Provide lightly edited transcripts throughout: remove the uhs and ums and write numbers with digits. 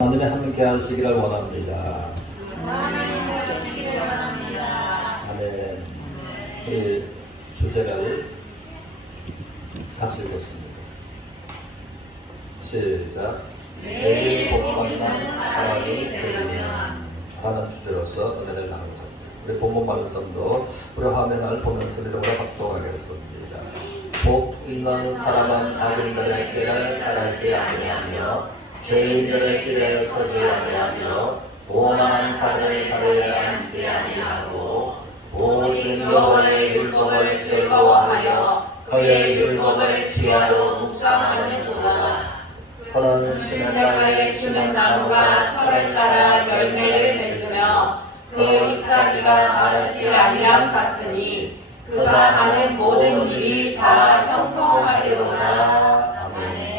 하나님의 함께 하시기를 원합니다. 하나님의 하시기를 원합니다. 아멘. 우리 주제를 같이 읽겠습니다. 시작. 매일 복받는 사람이 되려면 하는 주제로서 은혜를 나누자. 우리 본문 말씀도 우리 화면을 보면서 이름으로 합독하겠습니다. 복 있는 사람은 악인들의 길을 따르지 아니하며 죄인들의 길에 서지 아니하며 오만한 자들의 자리에 앉지 아니하고 오직 여호와의 율법을 즐거워하여 그의 율법을 귀하로 묵상하는구나. 그는 시냇가에 심은 나무가 철을 따라 열매를 맺으며 그 잎사귀가 마르지 아니함 같으니 그가 하는 모든 일이 다 형통하리로다. 아멘.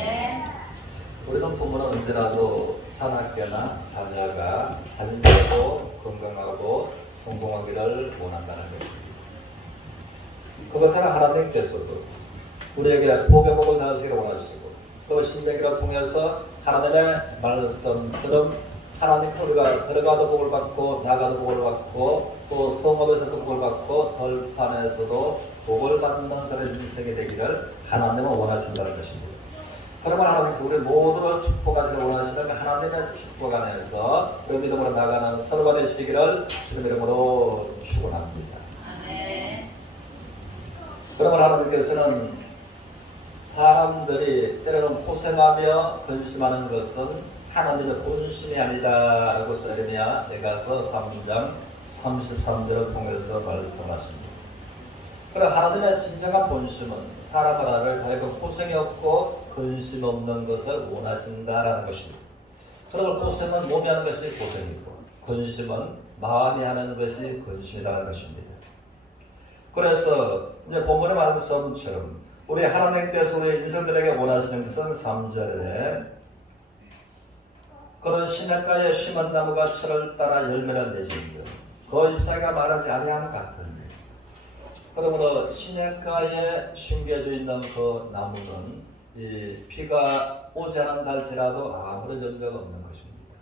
우리는 부모는 언제라도 자녀께나 자녀가 잘되고 건강하고 성공하기를 원한다는 것입니다. 그것처럼 하나님께서도 우리에게 복의 복을 나누시기를 원하시고 또 신명기를 통해서 하나님의 말씀처럼 하나님께서 우리가 들어가도 복을 받고 나가도 복을 받고 또 성업에서도 복을 받고 덜판에서도 복을 받는 그런 인생이 되기를 하나님은 원하신다는 것입니다. 그러면 하나님께서 우리 모두를 축복하시길 원하시는 하나님의 축복 안에서 그 믿음으로 나가는 서로가 되시기를 주님 이름으로 축원합니다. 아멘. 그러면 하나님께서는 사람들이 때로는 고생하며 근심하는 것은 하나님의 본심이 아니다 라고 예레미야 에가서 3장 33절을 통해서 말씀하십니다. 그럼 하나님의 진정한 본심은 사람을 하여금 고생이 없고 근심 없는 것을 원하신다라는 것입니다. 그러면 고생은 몸이 하는 것이 고생이고 근심은 마음이 하는 것이 근심이라는 것입니다. 그래서 이제 본문의 말씀처럼 우리 하나님께서 우리 인생들에게 원하시는 것은 3절에 그런 시냇가에 심은 나무가 철을 따라 열매를 맺으며 그 잎사귀가 마르지 아니함 같으니 그러므로 시냇가에 심겨져 있는 그 나무는 이 비가 오지 않는달지라도 아무런 염려가 없는 것입니다.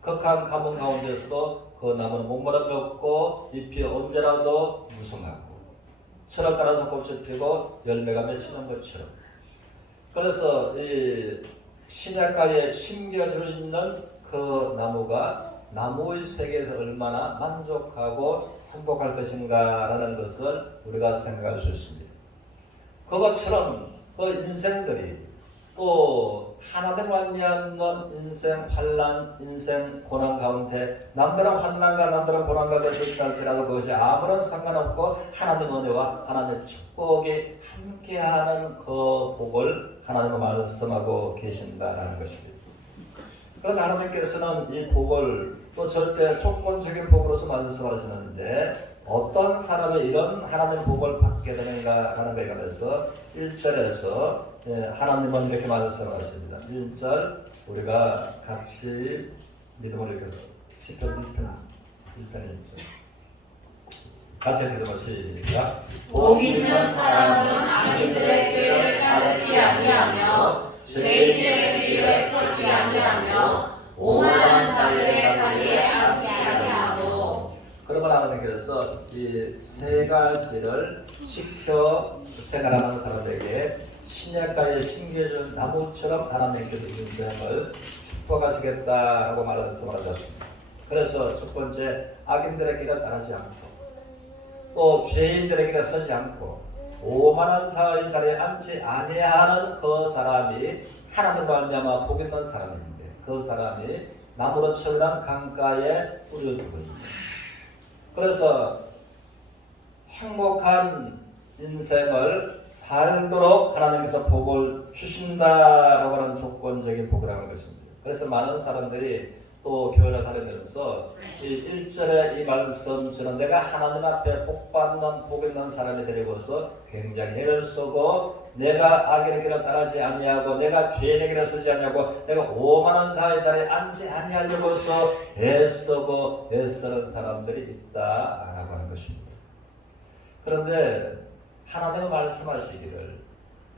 극한 가뭄 가운데서도 그 나무는 목마름이 없고 잎이 언제라도 무성하고 철을 따라서 꽃이 피고 열매가 맺히는 것처럼 그래서 이 시냇가에 심겨져 있는 그 나무가 나무의 세계에서 얼마나 만족하고 행복할 것인가라는 것을 우리가 생각할 수 있습니다. 그것처럼 그 인생들이 또 하나님 말미암는 인생 환난, 인생 고난 가운데 남들은 환난과 남들은 고난과 것이 있다 할지라도 그것이 아무런 상관없고 하나님 은혜와 하나님의 축복이 함께하는 그 복을 하나님은 말씀하고 계신다는 것입니다. 그런데 하나님께서는 이 복을 또 절대 조건적인 복으로서 말씀하시는데 어떤 사람이 이런 하나님의 복을 받게 되는가 하는 것에 관해서 1절에서 하나님은 이렇게 말씀하십니다. 1절 우리가 같이 믿음으로 읽어서 시편 1편 1절 같이 읽어서 시작. 복 있는 사람은 악인들의 길을 따르지 아니하며 죄인들의 길에 서지 아니하며 오만한 자들의 자리에 앉지 아니하고. 그러면 하나님께서 이 세 가지를 시켜 생활하는 사람에게 시냇가에 심겨진 나무처럼 하나님께서 인생을 축복하시겠다라고 말씀하셨습니다. 그래서 첫 번째 악인들의 길을 따르지 않고 또 죄인들의 길에 서지 않고 오만한 자의 자리에 앉지 아니하는 그 사람이 하나님 말미암아 복 있는 사람인데 그 사람이 나무로 철난 강가에 뿌려두고 있는 그래서 행복한 인생을 살도록 하나님께서 복을 주신다라고 하는 조건적인 복이라는 것입니다. 그래서 많은 사람들이 또 교회를 다니면서 이 1절의 이 말씀처럼 내가 하나님 앞에 복받는 복 있는 사람이 되려고서 굉장히 애를 쓰고 내가 악인의 길을 따르지 아니하고 내가 죄인의 길에 서지 아니하고 내가 오만한 자의 자리에 앉지 아니하려고서 애쓰고 애쓰는 사람들이 있다라고 하는 것입니다. 그런데 하나님은 말씀하시기를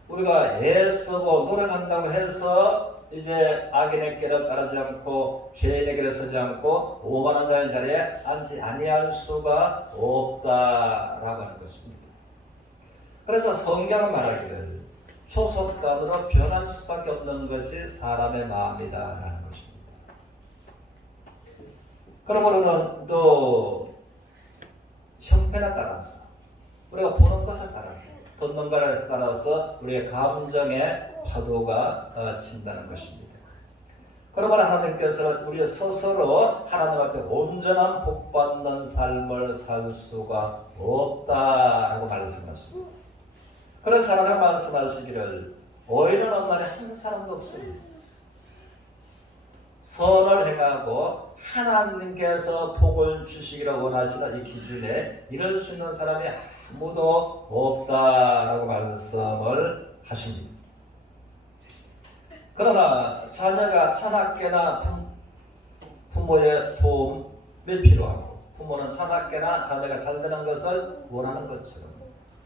우리가 애쓰고 노력한다고 해서 이제 악인의 길을 따르지 않고 죄인의 길에 서지 않고 오만한 자의 자리에 앉지 아니할 수가 없다라고 하는 것입니다. 그래서 성경은 말하기를 초속단으로 변할 수밖에 없는 것이 사람의 마음이다라는 것입니다. 그러므로는 또 형편에 따라서 우리가 보는 것에 따라서 듣는 것에 따라서 우리의 감정의 파도가 친다는 것입니다. 그러므로 하나님께서는 우리 스스로 하나님 앞에 온전한 복받는 삶을 살 수가 없다라고 말씀하십니다. 그래서 하나님 말씀하시기를 의인은 없나니 한 사람도 없습니다. 선을 행하고 하나님께서 복을 주시기를 원하시는 이 기준에 이룰 수 있는 사람이 아무도 없다라고 말씀을 하십니다. 그러나 자녀가 찬학계나 부모의 도움이 필요하고 부모는 찬학계나 자녀가 잘 되는 것을 원하는 것처럼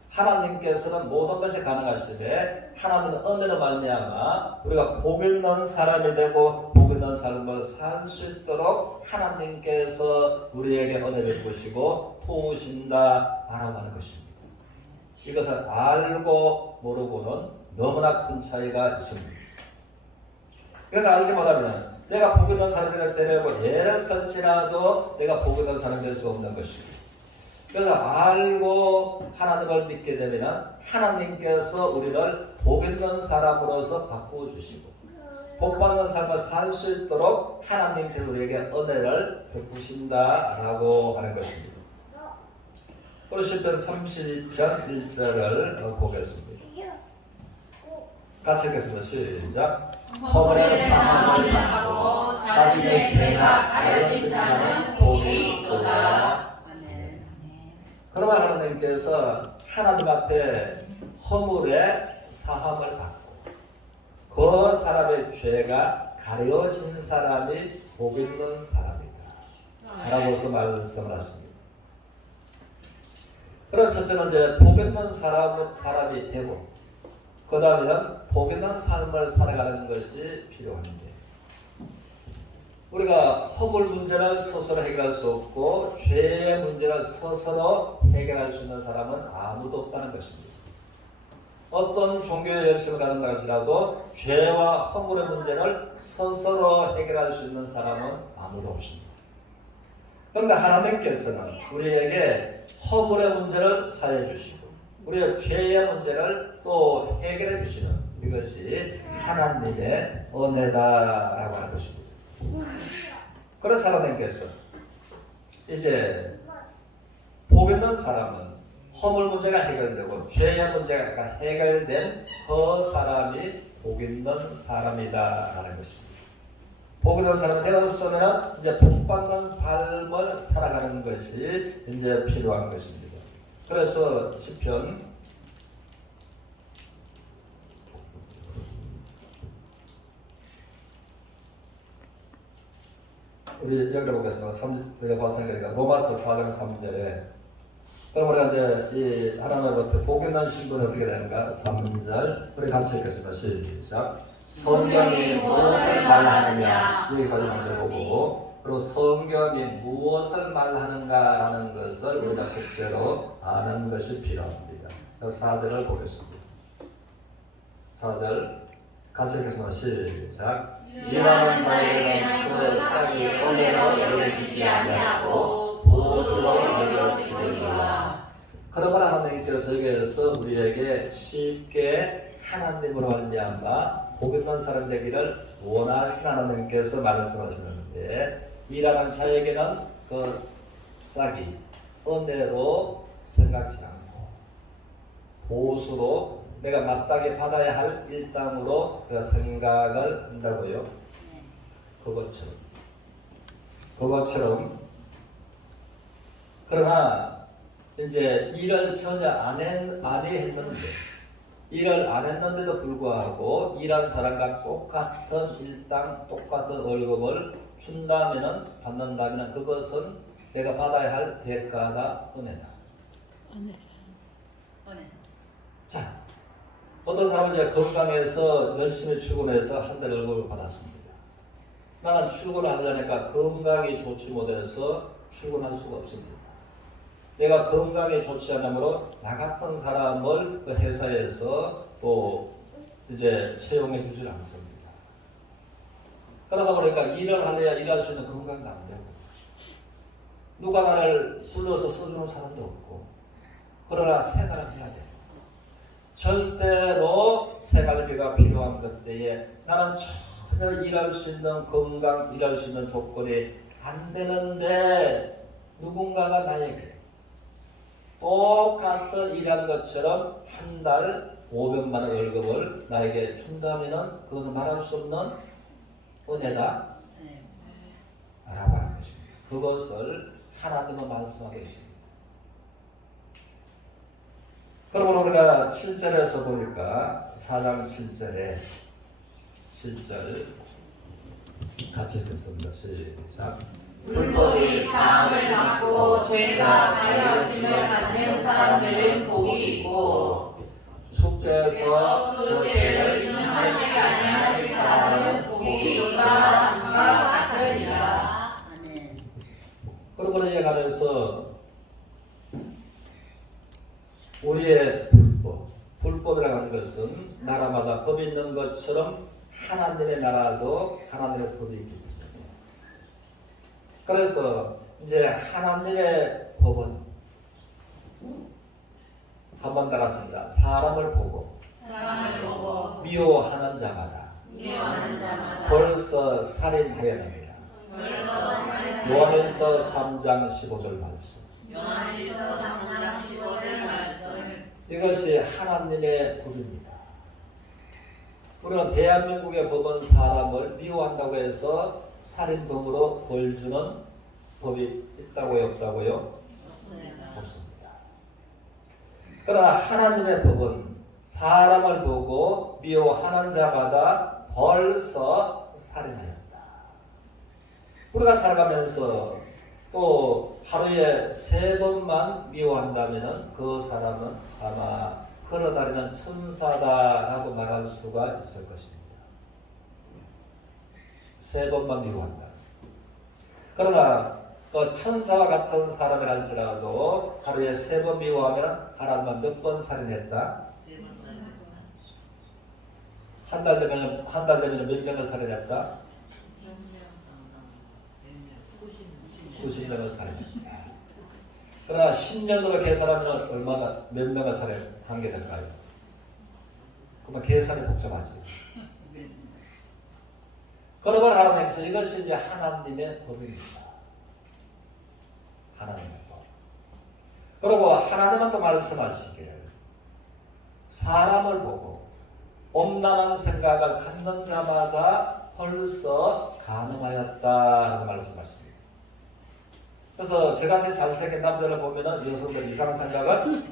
하나님께서는 모든 것이 가능하시되 하나님은 은혜로 말미암아 우리가 복 있는 사람이 되고 복 있는 삶을 살 수 있도록 하나님께서 우리에게 은혜 베푸시고 도우신다라고 하는 것입니다. 이것을 알고 모르고는 너무나 큰 차이가 있습니다. 그래서 알지 못하면 내가 복 있는 사람이 되려고 예를 설지라도 내가 복 있는 사람이 될 수 없는 것입니다. 그래서 알고 하나님을 믿게 되면 하나님께서 우리를 복 있는 사람으로서 바꾸어 주시고 복 받는 삶을 살 수 있도록 하나님께서 우리에게 은혜를 베푸신다라고 하는 것입니다. 우리 시편 32편 1절을 보겠습니다. 같이 읽겠습니다. 시작. 허물의 상함을 받고 자신의 죄가 가려진 자는 복이 있도다. 그러면 하나님께서 하나님 앞에 허물의 사함을 받고 그 사람의 죄가 가려진 사람이 복 있는 사람이다 라고서 말씀을 하십니다. 그럼 첫째는 이제 복 있는 사람이 되고 그 다음에는 복 있는 삶을 살아가는 것이 필요한데 우리가 허물 문제를 스스로 해결할 수 없고 죄의 문제를 스스로 해결할 수 있는 사람은 아무도 없다는 것입니다. 어떤 종교의 열심을 가진다 할지라도 죄와 허물의 문제를 스스로 해결할 수 있는 사람은 아무도 없습니다. 그런데 하나님께서는 우리에게 허물의 문제를 사해 주시고 우리의 죄의 문제를 또 해결해 주시는 이것이 하나님의 은혜다라고 하는 것입니다. 그래서 하나님께서 이제 복 있는 사람은 허물 문제가 해결되고 죄의 문제가 해결된 그 사람이 복 있는 사람이다라는 것입니다. 복 있는 사람이 되었으면 이제 복 받는 삶을 살아가는 것이 이제 필요한 것입니다. 그래서 시편 우리 여기를 보겠습니다. 우리가 봤으니까 로마서 4장 3절에 그럼 우리가 이제 이 하나님 앞에 복 있는 신분이 어떻게 되는가? 3절 우리 같이 읽겠습니다. 시작. 성경이 무엇을 말하느냐 여기까지 먼저 보고 그리고 성경이 무엇을 말하는가라는 것을 우리가 첫째로 아는 것이 필요합니다. 4절을 보겠습니다. 4절 같이 읽겠습니다. 시작. 일하는 자에게는 그 삭이 은혜로 여겨지지 아니하고 보수로 여겨지느니라. 그러므로 하나님께서 여기에서 우리에게 쉽게 하나님으로 말미암아 복 있는 사람 되기를 원하신 하나님께서 말씀하시는데 일하는 자에게는 그 싹이 은혜로 생각지 않고 보수로 내가 마땅히 받아야 할 일당으로 내가 생각을 한다고요. 그것처럼 그러나 이제 일을 전혀 안 했는데 일을 안 했는데도 불구하고 일한 사람과 똑같은 일당 똑같은 월급을 준다면은 받는다면은 그것은 내가 받아야 할 대가다 은혜다. 자, 어떤 사람은 이제 건강해서 열심히 출근해서 한 달 월급을 받았습니다. 나는 출근을 하려니까 건강이 좋지 못해서 출근할 수가 없습니다. 내가 건강이 좋지 않으므로 나 같은 사람을 그 회사에서 또 이제 채용해 주질 않습니다. 그러다 보니까 일을 하려야 일할 수 있는 건강도 안 되고, 누가 나를 불러서 써주는 사람도 없고, 그러나 생활을 해야 돼요. 절대로 생활비가 필요한 그때에 나는 전혀 일할 수 있는 건강, 일할 수 있는 조건이 안 되는데 누군가가 나에게 똑같은 일한 것처럼 한 달 500만 원 월급을 나에게 준다면 그것은 말할 수 없는 은혜다 라고 하는 것입니다. 그것을 하나님은 말씀하고 있습니다. 그러면 우리가 7절에서 보니까 4장 7절에 7절 같이 읽겠습니다. 시작. 불법이 사함을 받고 죄가 가려짐을 받는 사람들은 복이 있고 주께서 그 죄를 인정하지 아니하실 사람은 복이 있다 함과 같으리라. 그런 거를 이해가면서 우리의 불법이라고 하는 것은 나라마다 법이 있는 것처럼 하나님의 나라도 하나님의 법이 있기 때문에, 그래서 이제 하나님의 법은 한번 따랐습니다. 사람을 보고 미워하는 자마다 벌써 살인하였느니라. 요한일서 3장 15절 말씀. 이것이 하나님의 법입니다. 우리는 대한민국의 법은 사람을 미워한다고 해서 살인범으로 벌 주는 법이 있다고요, 없다고요? 없습니다. 그러나 하나님의 법은 사람을 보고 미워하는 자마다 벌써 살인하였다. 우리가 살아가면서 또 하루에 3번만 미워한다면 그 사람은 아마 걸어다니는 천사다라고 말할 수가 있을 것입니다. 3번만 미워한다. 그러나 그 천사와 같은 사람이랄지라도 하루에 3번 미워하면 하나님은 몇 번 살인했다? 한 달 되면 몇 명을 살인했다? 90명을 살인했다. 그러나 10년으로 계산하면 얼마나 몇 명을 살인한 게 될까요? 그러면 계산이 복잡하지. 그러면 하나님께서 이것이 이제 하나님의 법입니다. 하나님의 법. 그리고 하나님은 또 말씀하시기를 사람을 보고 엄란한 생각을 갖는 자마다 벌써 가늠하였다라고 말씀하십니다. 그래서 저같이 잘생긴 남자를 보면은 여성들 이상 생각을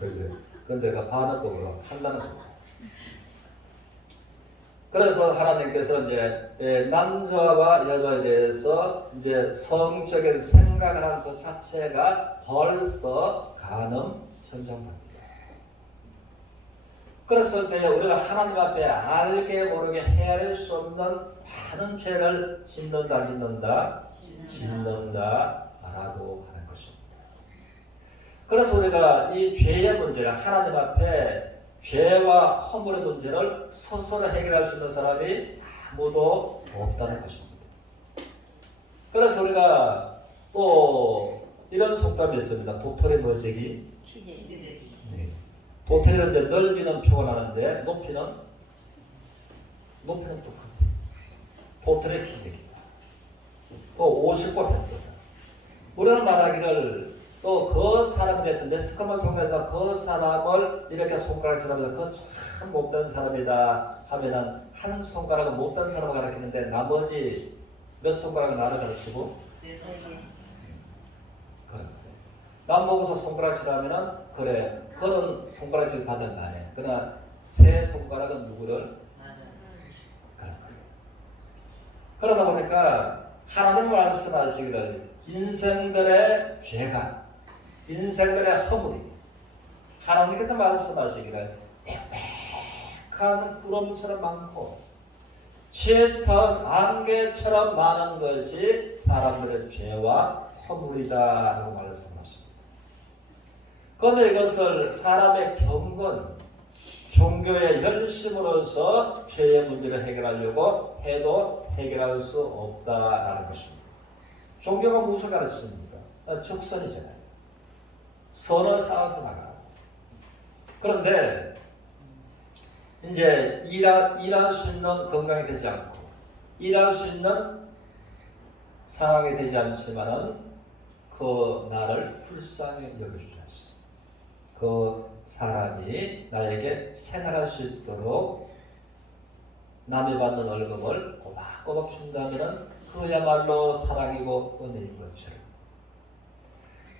그건 제가 반은 거고요, 한다는 거고. 그래서 하나님께서 이제 남자와 여자에 대해서 이제 성적인 생각을 하는 것 자체가 벌써 간음 현장입니다. 그랬을 때 우리가 하나님 앞에 알게 모르게 헤아릴 수 없는 많은 죄를 짓는다 라고 하는 것입니다. 그래서 우리가 이 죄의 문제를 하나님 앞에 죄와 허물의 문제를 스스로 해결할 수 있는 사람이 아무도 없다는 것입니다. 그래서 우리가 또 이런 속담이 있습니다. 도토리 머지기. 도토리는 이제 넓이는 표현하는데 높이는 똑같아요. 도토리 기적이다. 또 50권 했다. 우리는 말하기를 또 그 사람에 대해서 매스컴을 통해서 그 사람을 이렇게 손가락질하면서 그 참 못된 사람이다 하면은 한 손가락은 못된 사람을 가르치는데 나머지 몇 손가락은 나를 가르치고 남 보고서 손가락질하면은 그래 그런 손가락질 받을 만해. 그러나 세 손가락은 누구를 그러다 보니까 하나님 말씀하시기를 인생들의 죄가 인생들의 허물이 하나님께서 말씀하시기를 빽빽한 구름처럼 많고 짙은 안개처럼 많은 것이 사람들의 죄와 허물이다라고 말씀하십니다. 그런데 이것을 사람의 경건, 종교의 열심으로서 죄의 문제를 해결하려고 해도 해결할 수 없다라는 것입니다. 종교가 무엇을 가르칩니까? 적선이잖아요. 선을 쌓아서 나가라. 그런데 이제 일할 수 있는 건강이 되지 않고 일할 수 있는 상황이 되지 않지만은 그 나를 불쌍히 여겨주지 않습니다. 그 사람이 나에게 생활할 수 있도록 남이 받는 월급을 꼬박꼬박 준다면 그야말로 사랑이고 은혜인 것처럼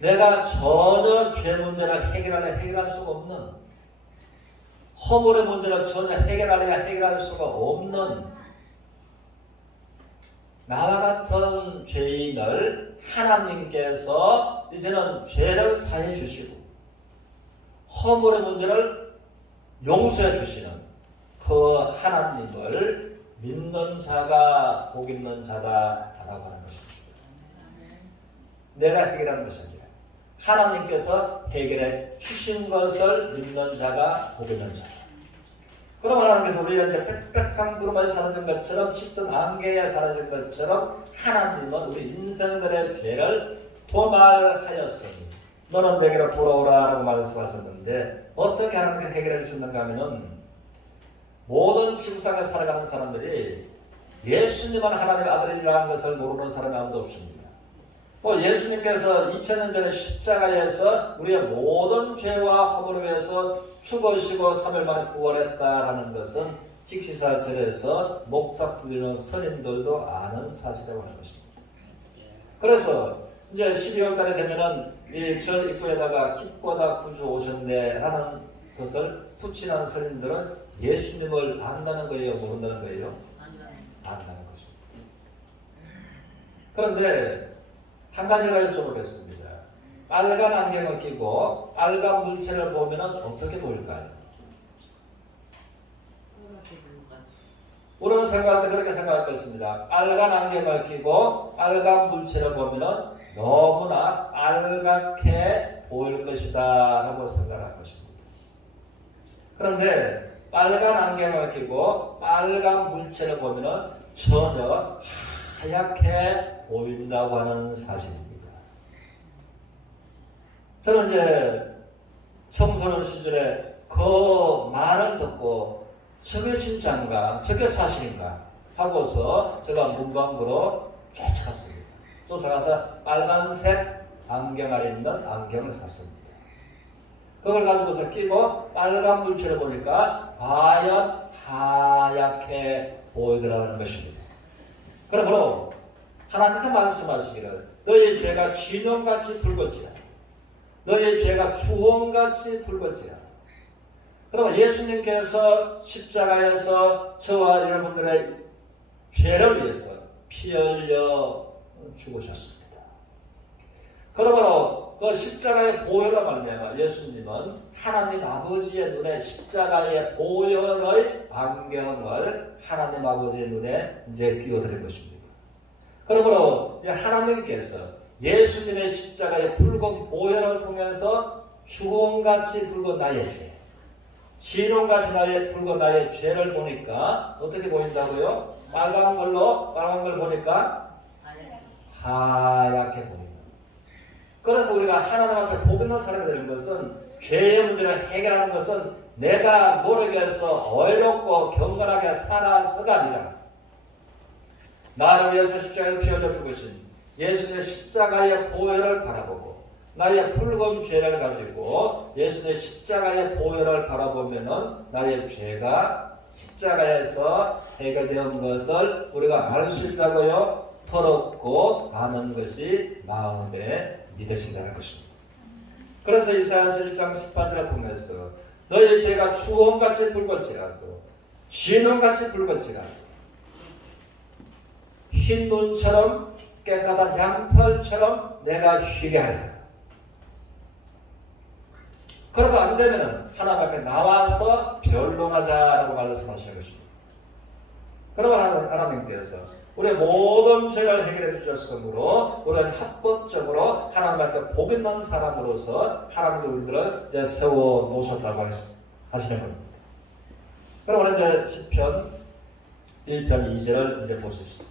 내가 전혀 죄 문제를 해결할 수가 없는 허물의 문제를 전혀 해결할 수가 없는 나와 같은 죄인을 하나님께서 이제는 죄를 사해 주시고 허물의 문제를 용서해 주시는 그 하나님을 믿는 자가 복 있는 자다라고 하는 것입니다. 내가 해결하는 것이 아니라 하나님께서 해결해 주신 것을 믿는 자가 복 있는 자다. 그럼 하나님께서 우리가 이제 빽빽한 구름에 사라진 것처럼 짙은 안개에 사라진 것처럼 하나님은 우리 인생들의 죄를 도말하였으니 너는 내게로 돌아오라라고 말씀하셨는데 어떻게 하나님께서 해결해 주셨는가 하면은 모든 지구상에 살아가는 사람들이 예수님은 하나님의 아들이라는 것을 모르는 사람이 아무도 없습니다. 또 예수님께서 2000년 전에 십자가에서 우리의 모든 죄와 허물을 위해서 죽으시고 3일 만에 부활했다라는 것은 직시사절에서 목탁 두리는 선인들도 아는 사실이라고 하는 것입니다. 그래서 이제 12월 달에 되면은 이 절 입구에다가 기뻐다 구주 오셨네 라는 것을 붙이는 선인들은 예수님을 안다는 거예요? 모른다는 거예요? 안다는 것입니다. 그런데 한 가지가 여쭤보겠습니다. 빨간 안경을 끼고 빨간 물체를 보면 어떻게 보일까요? 우리는 생각할 때 그렇게 생각할 것입니다. 빨간 안경을 끼고 빨간 물체를 보면 너무나 빨갛게 보일 것이다 라고 생각할 것입니다. 그런데 빨간 안경을 끼고 빨간 물체를 보면 전혀 하얗게 보인다고 하는 사실입니다. 저는 이제 청소년 시절에 그 말을 듣고 저게 진짜인가 저게 사실인가 하고서 제가 문방구로 쫓아갔습니다. 쫓아가서 빨간색 안경알이 있는 안경을 샀습니다. 그걸 가지고서 끼고 빨간 물체를 보니까 과연 하얗게 보이더라는 것입니다. 그러므로 하나님께서 말씀하시기를 너희 죄가 진홍같이 붉을지라 너희 죄가 주홍같이 붉을지라. 그러면 예수님께서 십자가에서 저와 여러분들의 죄를 위해서 피 흘려 죽으셨습니다. 그러므로 그 십자가의 보혈로 말미암아 예수님은 하나님 아버지의 눈에 십자가의 보혈의 안경을 하나님 아버지의 눈에 이제 끼워드린 것입니다. 그러므로 하나님께서 예수님의 십자가의 붉은 보혈을 통해서 주홍같이 붉은 나의 죄, 진홍같이 붉은 나의 죄를 보니까 어떻게 보인다고요? 빨간 걸 보니까 하얗게 보인다. 그래서 우리가 하나님 앞에 복 있는 사람이 되는 것은 죄의 문제를 해결하는 것은 내가 노력해서 어렵고 경건하게 살아서가 아니라 나를 위해서 십자가에 피 흘려 죽으신 예수님의 십자가의 보혈을 바라보고 나의 붉은 죄를 가지고 예수님의 십자가의 보혈을 바라보면은 나의 죄가 십자가에서 해결된 것을 우리가 알 수 있다고요. 더럽고 아는 것이 마음에 믿으신다는 것입니다. 그래서 이사야서 1장 18절을 통해서 너희 죄가 주홍같이 붉을지라도 진홍같이 붉을지라도 흰 눈처럼 깨끗한 양털처럼 내가 희게 하리라. 그래도 안 되면은 하나님 앞에 나와서 변론하자라고 말씀하시는 것입니다. 그러면 하나님께서 우리의 모든 죄를 해결해 주셨으므로 우리가 합법적으로 하나님 앞에 복 있는 사람으로서 하나님도 우리들을 이제 세워 놓으셨다고 하시는 겁니다. 그럼 우리 이제 시편 1편 2절을 이제 보십시오.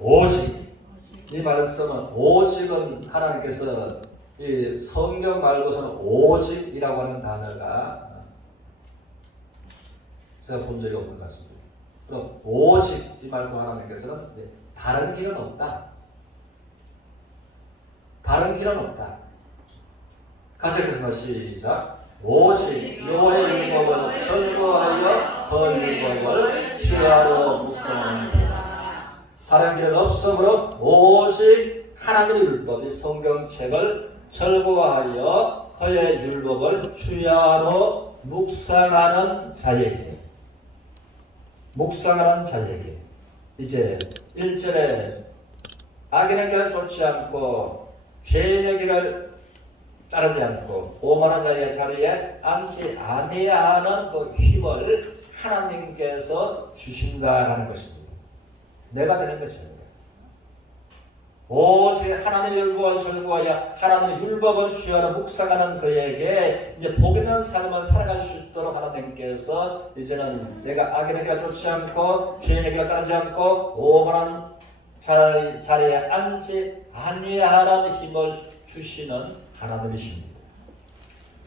오직 이 말씀은 오직은 하나님께서 이 성경 말고서는 오직이라고 하는 단어가 제가 본 적이 없는 것 같습니다. 그럼 오직 이 말씀 하나님께서는 다른 길은 없다. 다른 길은 없다. 같이 읽겠습니다. 시작. 오직 여호와의 율법을 철거하여 그 율법을 취하러 묵상하는 다른 길은 없으므로 오직 하나님의 율법, 이 성경책을 철거하여 그의 율법을 취하러 묵상하는 자에게 이제 1절에 악인의 길을 쫓지 않고 죄인의 길을 따르지 않고 오만한 자의 자리에 앉지 아니해야 하는 그 힘을 하나님께서 주신다라는 것입니다. 내가 되는 것입니다. 오직 하나님의 율법을 절구하여 하나님의 율법을 취하러 묵상하는 그에게 이제 복 있는 삶을 살아갈 수 있도록 하나님께서 이제는 내가 악인의 길을 쫓지 않고 죄인의 길을 따르지 않고 오만한 자리에 앉지 아니하는 힘을 주시는 하나님이십니다.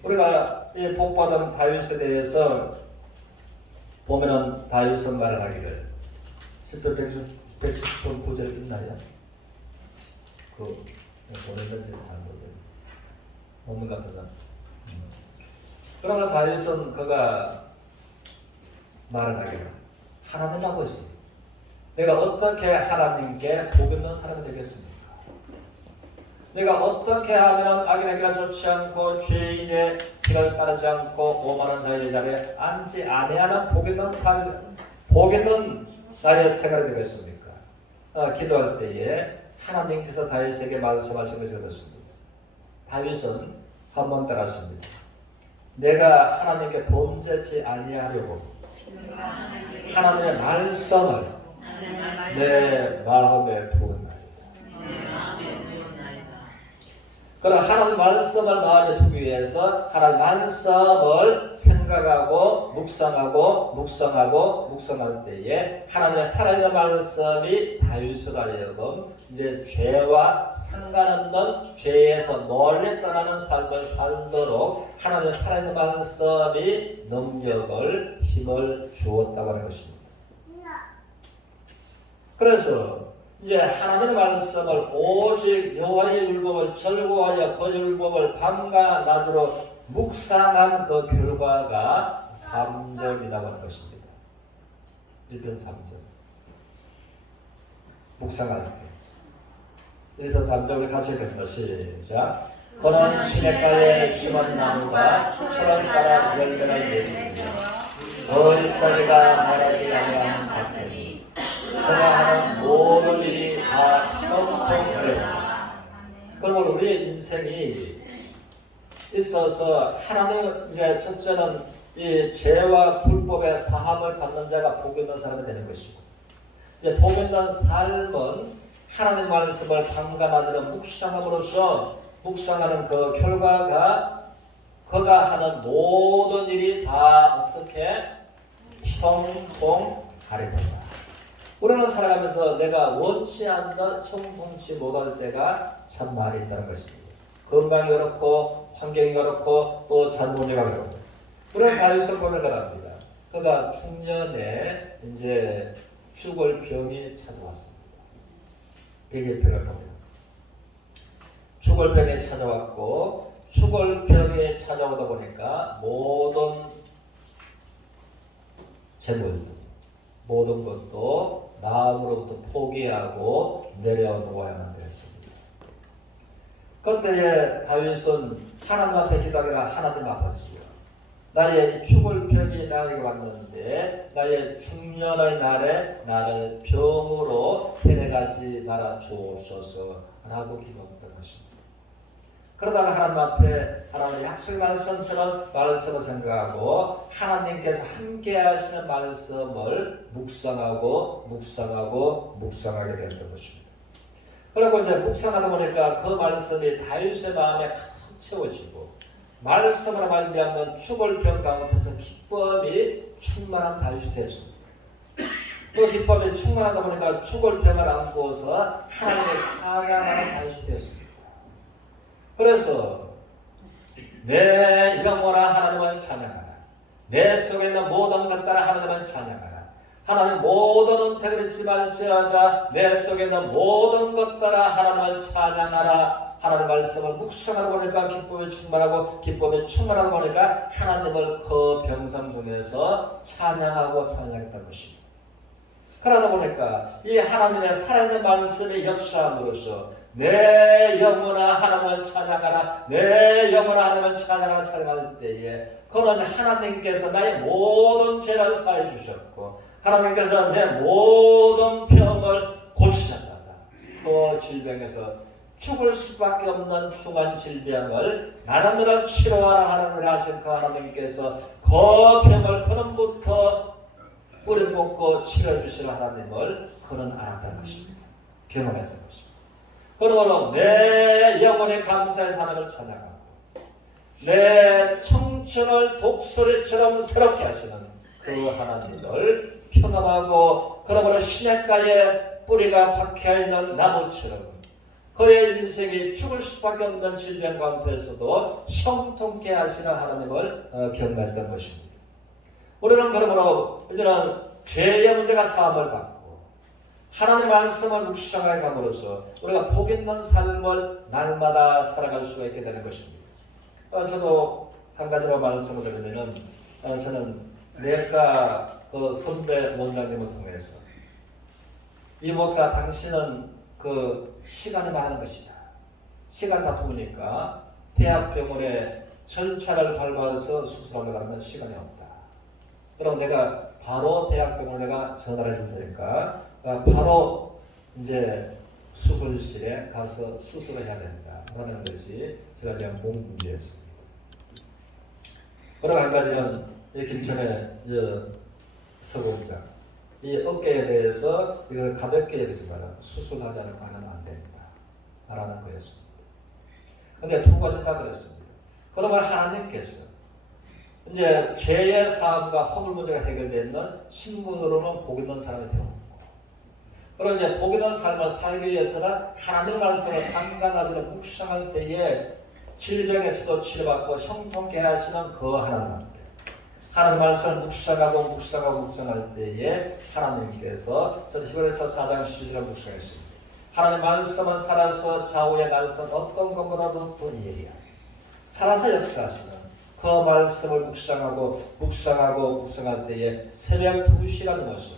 우리가 이 복받은 다윗에 대해서 보면은 다윗은 말하기를 10편 110편 9절 있나요? 오래된지 잘 모르겠네요. 없는 것 같아서. 그러나 다윗은 그가 말하기를 하나님 아버지, 내가 어떻게 하나님께 복 있는 사람이 되겠습니까? 내가 어떻게 하면 악인의 길을 쫓지 않고 죄인의 길을 따르지 않고 오만한 자의 자리에 앉지 아니하는 복 있는 삶, 복 있는 나의 생활이 되겠습니까? 기도할 때에 하나님께서 다윗에게 말씀하신 것이 그렇습니다. 다윗은 한 번 따라했습니다. 내가 하나님께 범죄치 아니하려고 하나님의 말씀을 내 마음에 두었나이다. 그럼 하나님 말씀을 마음에 두기 위해서 하나님 말씀을 생각하고 묵상할 때에 하나님의 살아있는 말씀이 다윗으로 하여금 이제 죄와 상관없는 죄에서 멀리 떠나는 삶을 살도록 하나님의 살아있는 말씀이 능력을 힘을 주었다고 하는 것입니다. 그래서 이제 하나님의 말씀을 오직 여호와의 율법을 절구하여 그 율법을 밤과 낮으로 묵상한 그 결과가 3절이라고 하는 것입니다. 1편 3절 묵상할 때 1편 3절 우리 같이 읽겠습니다. 시작. 그는 시냇가에 심은 나무가 철을 따라 열매를 맺으며 그 잎사귀가 마르지 아니하는 같으니 그가 하는 모든 일이 다 형통되리라. 그러면 우리의 인생이 있어서 하나님은 이제 첫째는 이 죄와 불법의 사함을 받는 자가 복 있는 사람이 되는 것이고, 이제 복 있는 삶은 하나님 말씀을 밤과 낮으로 묵상함으로써 묵상하는 그 결과가 그가 하는 모든 일이 다 어떻게 형통하리라. 우리는 살아가면서 내가 원치 않는 형통치 못할 때가 참 많이 있다는 것입니다. 건강이 그렇고 환경이 그렇고 또 잔문제가 그렇고. 우리는 다윗을 보는 거랍니다. 그가 중년에 이제 죽을 병이 찾아왔습니다. 101편을 보면 죽을 병이 찾아왔고 죽을 병이 찾아오다 보니까 모든 재물 모든 것도 마음으로부터 포기하고 내려놓아야만 되었습니다. 그때에 다윗은 하나님 앞에 기도하기를 하나님 아버지요, 나의 죽을 병이 나에게 왔는데 나의 중년의 날에 나를 병으로 데려가지 말아 주옵소서라고 기도했던 것입니다. 그러다가 하나님 앞에 하나님의 약속의 말씀처럼 말씀을 생각하고 하나님께서 함께 하시는 말씀을 묵상하고 묵상하게 되는 것입니다. 그리고 이제 묵상하다 보니까 그 말씀이 다윗의 마음에 가득 채워지고 말씀으로 말미암는 축을병 가운데서 기쁨이 충만한 다윗이 되었습니다. 그 기쁨이 충만하다 보니까 축을병을 안고서 하나님의 찬양하는 다윗이 되었습니다. 그래서 내 영혼아 하나님을 찬양하라. 내 속에 있는 모든 것 따라 하나님을 찬양하라. 하나님 모든 은택을 잊지 말지어다. 내 속에 있는 모든 것 따라 하나님을 찬양하라. 하나님 말씀을 묵상하다 보니까 기쁨이 충만하고 기쁨이 충만하다 보니까 하나님을 그 병상 중에서 찬양했던 것입니다. 그러다 보니까 이 하나님의 살아있는 말씀이 역사함으로써 내 영혼아 하나님을 찬양하라. 내 영혼아 하나님을 찬양할 때에 그는 하나님께서 나의 모든 죄를 사해 주셨고 하나님께서 내 모든 병을 고치셨다. 그 질병에서 죽을 수밖에 없는 중한 질병을 나는 너를 치료하라 하나님을 하신 그 하나님께서 그 병을 그는부터 뿌리 뽑고 치료해주시는 하나님을 그는 알았다는 것입니다. 경험했던 것입니다. 그러므로 내 영혼의 감사해서 하나님을 찬양하고 내 청춘을 독수리처럼 새롭게 하시는 그 하나님을 평안하고 그러므로 시냇가에 뿌리가 박혀있는 나무처럼 그의 인생이 죽을 수밖에 없는 질병 가운데서도 형통케 하시는 하나님을 경험했던 것입니다. 우리는 그러므로 이제는 죄의 문제가 사함을 받고 하나님의 말씀을 묵상하게 감으로써 우리가 복 있는 삶을 날마다 살아갈 수가 있게 되는 것입니다. 저도 한 가지로 말씀을 드리면은 저는 내과 그 선배 원장님을 통해서 이 목사 당신은 그 시간이 많은 것이다. 시간 다투니까 대학병원에 절차를 밟아서 수술하러 가면 시간이 없다. 그럼 내가 바로 대학병원에 내가 전화를 줄 테니까 바로 이제 수술실에 가서 수술을 해야 된다. 하는 것이 제가 그냥 몸 문제였습니다. 그리고 한 가지는 김천의 서공장 이 어깨에 대해서 이걸 가볍게 여기지만 수술하지 않으면 안 됩니다. 라는 거였습니다. 근데 두 가지 다 그랬습니다. 그러면 하나님께서 이제 죄의 사함과 허물 문제가 해결되는 신분으로는 복 있는 사람이 되었고 그리고 이제 복 있는 삶을 살기 위해서는 하나님 말씀을 간간하지로 묵상할 때에 질병에서도 치료받고 형통케 하시는 그 하나님 앞에 하나님 말씀을 묵상할 때에 하나님께서 저는 히브리서 4장 17절을 묵상했습니다. 하나님 말씀은 살아서 좌우의 날선 어떤 것보다도 더 예리하고 살아서 역사하시는 그 말씀을 묵상할 때에 새벽 2시간 넘어서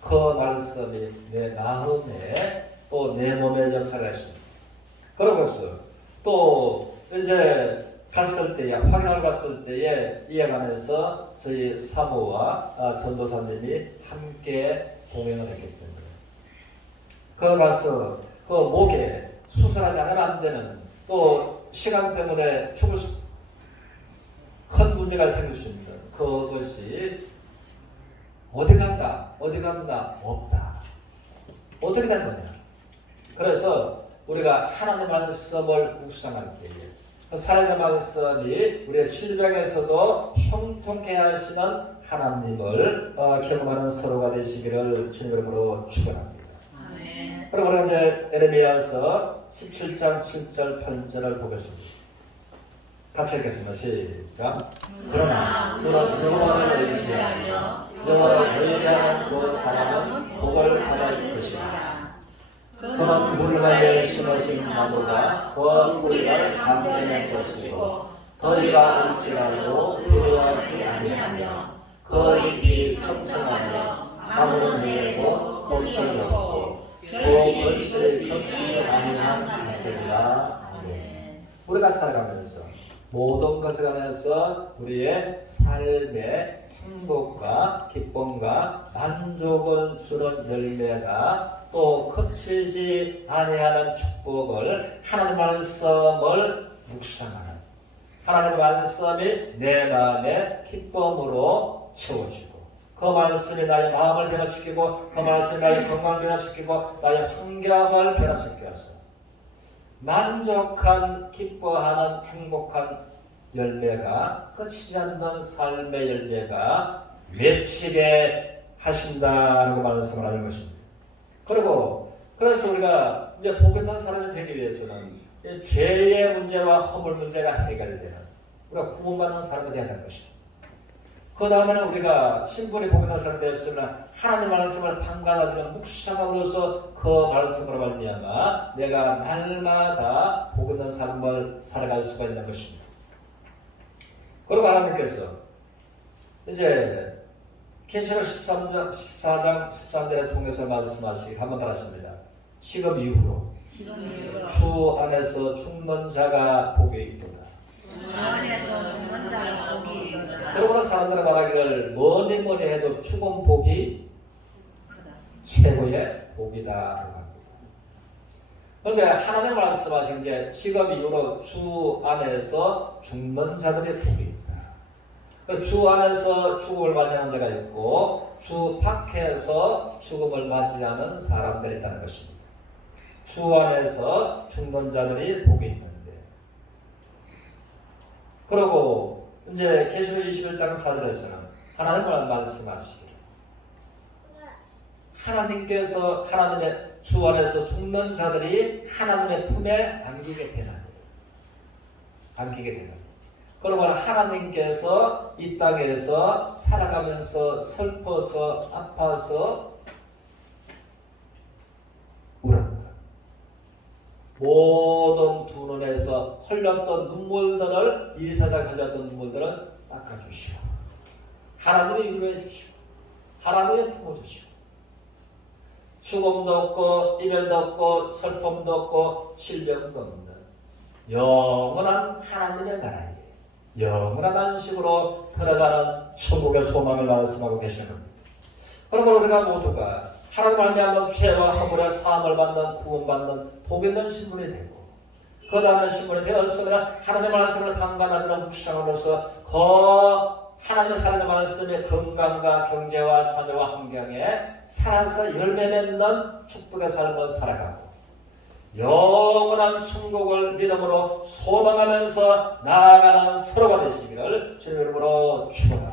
그 말씀이 내 마음에 또 내 몸에 역사를 했습니다. 그러고서 또 이제 갔을 때에 확인하러 갔을 때에 이에 관해서 저희 사모와 전도사님이 함께 공연을 했기 때문에 그 가서 그 목에 수술하지 않으면 안 되는 또 시간 때문에 죽을 큰 문제가 생길 수 있는 그것이 어디 간다 없다. 어떻게 된 거냐? 그래서 우리가 하나님의 말씀을 묵상할 때에 그 살아있는 말씀이 우리의 질병에서도 형통케 하시는 하나님을 경험하는 서로가 되시기를 주님으로 축원합니다. 아멘. 그리고 우리가 이제 에레미야서 17장 7절 8절을 보겠습니다. 같이 읽겠습니다. 시작. 그러나 여호와를 의지하며 여호와를 의뢰하는 그 사람은 복을 받을 것이다. 그는 물가에 심어진 나무가 그 뿌리를 강변에 뻗치고 더위가 올지라도 두려워하지 아니하며 그 잎이 청청하며 나무는 내리고 꽃을 맺고 그 벌초를 펴지 아니한 같으리라. 아멘. 우리가 살아가면서 모든 것에 관해서 우리의 삶의 행복과 기쁨과 만족을 주는 열매가 또 그치지 아니하는 축복을 하나님 말씀을 묵상하는 하나님의 말씀이 내 마음에 기쁨으로 채워지고 그 말씀이 나의 마음을 변화시키고 그 말씀이 나의 건강을 변화시키고 나의 환경을 변화시켜서 만족한 기뻐하는 행복한 열매가 끝이지 않는 삶의 열매가 맺히게 하신다라고 말씀을 하는 것입니다. 그리고 그래서 우리가 이제 복 있는 사람이 되기 위해서는 죄의 문제와 허물 문제가 해결되는 우리가 구원받는 사람이 되어야 하는 것입니다. 그 다음에는 우리가 신분이 복 있는 사람이 되었으면 하나님의 말씀을 판단하지는 묵상함으로써 그 말씀으로 말미암아 내가 날마다 복 있는 삶을 살아갈 수가 있는 것입니다. 그리고 하나님께서 이제 계시록 14장 13절에 통해서 말씀하시기 한번 더 하십니다. 지금 이후로 주 안에서 죽는 자가 복이 있도다. 주 안에서 죽는 자가 복이 있도다. 그러므로 사람들은 말하기를 뭐니 해도 죽은 복이 최고의 복이다라고 합니다. 그런데 하나님 말씀하신 게 지금 이후로 주 안에서 죽는 자들의 복이 있다. 주 안에서 죽음을 맞이하는 자가 있고 주 밖에서 죽음을 맞이하는 사람들이 있다는 것입니다. 주 안에서 죽는 자들이 복이 있는데 그리고 이제 계시록 21장 4절에서는 하나님을 말씀하시기를 하나님께서 하나님의 주 안에서 죽는 자들이 하나님의 품에 안기게 되는 그러면 하나님께서 이 땅에서 살아가면서 슬퍼서 아파서 울었다. 모든 두 눈에서 흘렸던 눈물들을 이 세상에 흘렸던 눈물들을 닦아주시고 하나님이 위로해 주시고 하나님이 품어주시고 죽음도 없고 이별도 없고 슬픔도 없고 질병도 없는 영원한 하나님의 나라에 영원한 안식으로 들어가는 천국의 소망을 말씀하고 계시는 겁니다. 그러므로 우리가 모두가 하나님 말미암아 죄와 허물의 사함을 받는 구원받는 복 있는 신분이 되고 그 다음에 신분이 되었으면 하나님의 말씀을 방관하지는 묵상으로서 그 하나님의 사랑의 말씀의 건강과 경제와 자녀와 환경에 살아서 열매 맺는 축복의 삶을 살아가고 영원한 천국을 믿음으로 소망하면서 나아가는 서로가 되시기를 주님의 이름으로 축원합니다.